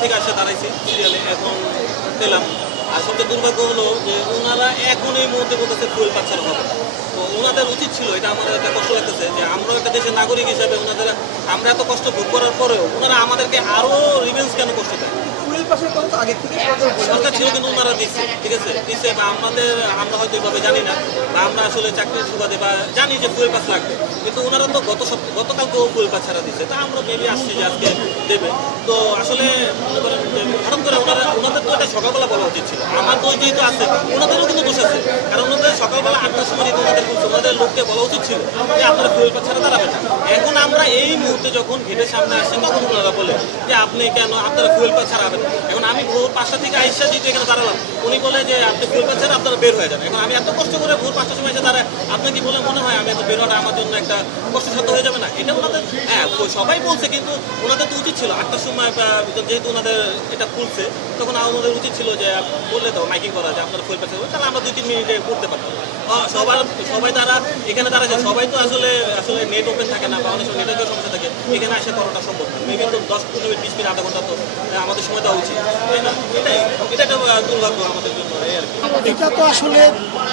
থেকে আসে দাঁড়াইছি সিরিয়ালে এখন পেলাম। আর সবচেয়ে দুর্ভাগ্য হলো যে ওনারা এখন এই মুহূর্তে বলতেছে ফুয়েল পাচ্ছার হবে। তো ওনাদের উচিত ছিল, এটা আমাদের একটা কষ্ট লাগতেছে যে আমরা একটা দেশের নাগরিক হিসাবে ওনাদের আমরা এত কষ্ট ভোগ করার পরেও ওনারা আমাদেরকে আরও রিভেন্স কেন কষ্ট দেয়। সরকার ছিল কিন্তু ওনারা দিচ্ছে, ঠিক আছে দিচ্ছে, বা আমরা হয়তো এইভাবে জানি না, বা আমরা আসলে চাকরির সুবাদে বা জানি যে ফুয়েল পাস লাগবে, কিন্তু ওনারা তো গতকালকেও ফুয়েল পাস ছাড়া দিচ্ছে, তা আমরা মেবি আসছি যে আজকে দেবে। তো আসলে মনে করেন হঠাৎ করে ওনাদের তো এটা সকালবেলা বলা উচিত ছিল। আমার দোষ যেহেতু আছে ওনাদেরও কিন্তু দোষ আছে, কারণ ওনাদের সকালবেলা 8টার সময় ওনাদের লোককে বলা উচিত ছিল যে আপনারা ফুয়েল পাস ছাড়া দাঁড়াবেন না। এখন আমরা এই মুহূর্তে যখন গেটের সামনে আসছি তখন ওনারা বলে যে আপনি কেন আপনারা ফুয়েল পাস ছাড়াবেন। এখন আমি ভোর 5টা থেকে আইসা যেহেতু এখানে দাঁড়ালাম, উনি বলে যে আপনি ফুয়েল পাস ছাড়া আপনারা বের হয়ে যান। এখন আমি এত কষ্ট করে ভোর 5টার সময় এসে দাঁড়ায়, আপনি কি বলে মনে হয় আমি এত বের হওয়াটা আমার জন্য একটা কষ্টসাধ্য হয়ে যাবে না? এটা ওনাদের, হ্যাঁ সবাই বলছে, কিন্তু ওনাদের তো উচিত ছিল 8টার সময়, যেহেতু ওনাদের এটা খুলছে তখন আমাদের উচিত ছিল যে বললে তো মাইকিং করা যায় আপনারা ফুয়েল পাস করবেন, তাহলে আমরা 2-3 মিনিটে করতে পারতাম। সবাই তারা এখানে দাঁড়াচ্ছে, সবাই তো আসলে নেট ওপেন থাকে না, বা অনেক সময় নেটওয়ার্কের সমস্যা থাকে, এখানে আসে করাটা সম্ভব না। মেবি তো 10-15 মিনিট 20 মিনিট আধা ঘন্টা তো আমাদের সময় দেওয়া উচিত, তাই না? এটা একটা দুর্ভাগ্য আমাদের জন্য। এটা তো আসলে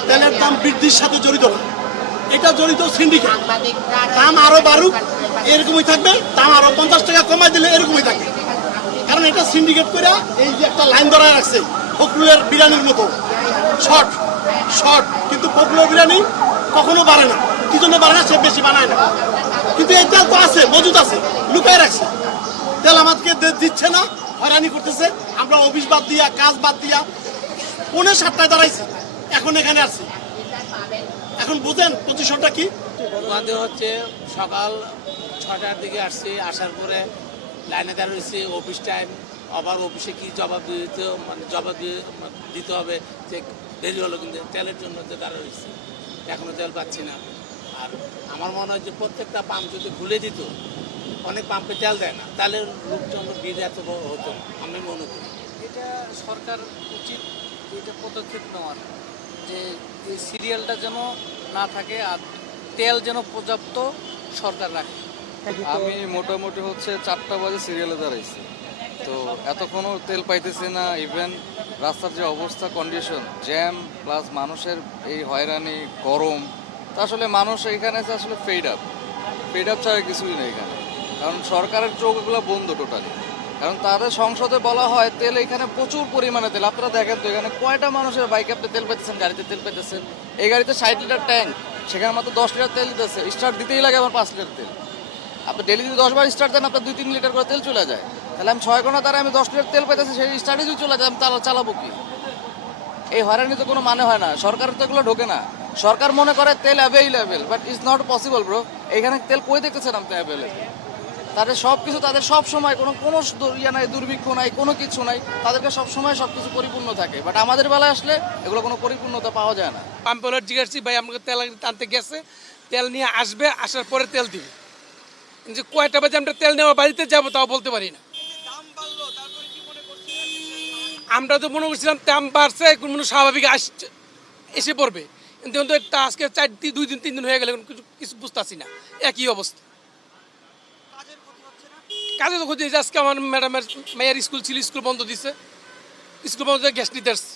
তেলের দাম বৃদ্ধির সাথে জড়িত না, এটা জড়িত সিন্ডিকেট। দাম আরো বাড়ুক এরকমই থাকবে, দাম আরো 50 টাকা কমাই দিলে এরকমই থাকবে, কারণ এটা সিন্ডিকেট করে এই যে একটা লাইন ধরা রাখছে ফখরুলের বিরিয়ানির মতো শর্ট, কিন্তু ফখরুলের বিরিয়ানি কখনো বাড়ে না। কি জন্য বাড়ে না? সে বেশি বানায় না, কিন্তু এই তেল তো আছে, মজুদ আছে, লুকায় রাখছে। তেল আমাদেরকে দিচ্ছে না, হয়রানি করতেছে। আমরা অফিস বাদ দিয়া, কাজ বাদ দিয়া 7:45 দাঁড়াইছি, এখন এখানে আসছি। এখন বুঝেন পজিশনটা কি? আমাদের হচ্ছে সকাল 6টার দিকে আসছি, আসার পরে লাইনে দাঁড়িয়েছি, অফিস টাইম, আবার অফিসে কি জবাব দিতে হবে যে দেরি হলো, কিন্তু তেলের জন্য যে দাঁড়িয়েছি, এখনও তেল পাচ্ছি না। আর আমার মনে হয় যে প্রত্যেকটা পাম্প যদি খুলে দিত, অনেক পাম্পে তেল দেয় না, তাহলে লোকজন ভিড় এত হতো না, আমি মনে করি। এটা সরকার উচিত এটা পদক্ষেপ নেওয়ার, যে এই সিরিয়ালটা যেন না থাকে, আর তেল যেন পর্যাপ্ত সরকার রাখে। আমি মোটামুটি হচ্ছে 4টা বাজে সিরিয়ালে দাঁড়াইছি, তো এতক্ষণও তেল পাইতেছি না। ইভেন রাস্তার যে অবস্থা, কন্ডিশন, জ্যাম প্লাস মানুষের এই হয়রানি, গরম, তা আসলে মানুষ এখানে আসলে ফেড আপ ছাড়া কিছুই নেই এখানে। কারণ সরকারের চোখগুলো বন্ধ টোটালি, কারণ তাদের সংসদে বলা হয় তেল এখানে প্রচুর পরিমাণে তেল। আপনারা দেখেন তো এখানে কয়টা মানুষের বাইকে আপনি তেল পেতেছেন, গাড়িতে তেল পেতেছেন। এই গাড়িতে 60 লিটার ট্যাঙ্ক, সেখানে মাত্র 10 লিটার তেল দিতেছে। স্টার্ট দিতেই লাগে আমার 5 লিটার তেল। আপনি ডেলি যদি 10 বার স্টার্ট দেন, আপনার 2-3 লিটার করে তেল চলে যায়। তাহলে আমি 6 ঘন্টা দ্বারা আমি 10 লিটার তেল পেতেছি, সেই স্টার্টে যদি চলে যায়, আমি চালাবো কি? এই হয়রানি তো কোনো মানে হয় না। সরকারের তো এগুলো ঢোকে না। সরকার মনে করে তেল available, but it's not possible bro. এখানে তেল কই দেখতেছেন আপনি অ্যাভেলেবেল? তাদের সব কিছু, তাদের সব সময় কোনো ইয়ে নাই, দুর্ভিক্ষ নাই, কোনো কিছু নাই, তাদেরকে সব সময় সব কিছু পরিপূর্ণ থাকে। বাট আমাদের বেলায় আসলে এগুলো কোনো পরিপূর্ণতা পাওয়া যায় না। পাম্পওয়ালার জিজ্ঞাসি, ভাই আমাকে তেল টানতে গেছে, তেল নিয়ে আসবে, আসার পরে তেল দিবে, যে কয়টা বাজে আমরা তেল নেওয়া বাড়িতে যাবো তাও বলতে পারি না। আমরা তো মনে করছিলাম দাম বাড়ছে, কোনো স্বাভাবিক এসে পড়বে, কিন্তু আজকে 2-3 দিন হয়ে গেলে কিছু বুঝতেছি না, একই অবস্থা। কাজে তো ক্ষতি হয়েছে। আজকে আমার ম্যাডামের মেয়ের স্কুল ছিল, স্কুল বন্ধ দিচ্ছে, স্কুল বন্ধ গ্যাস নিতে আসছে।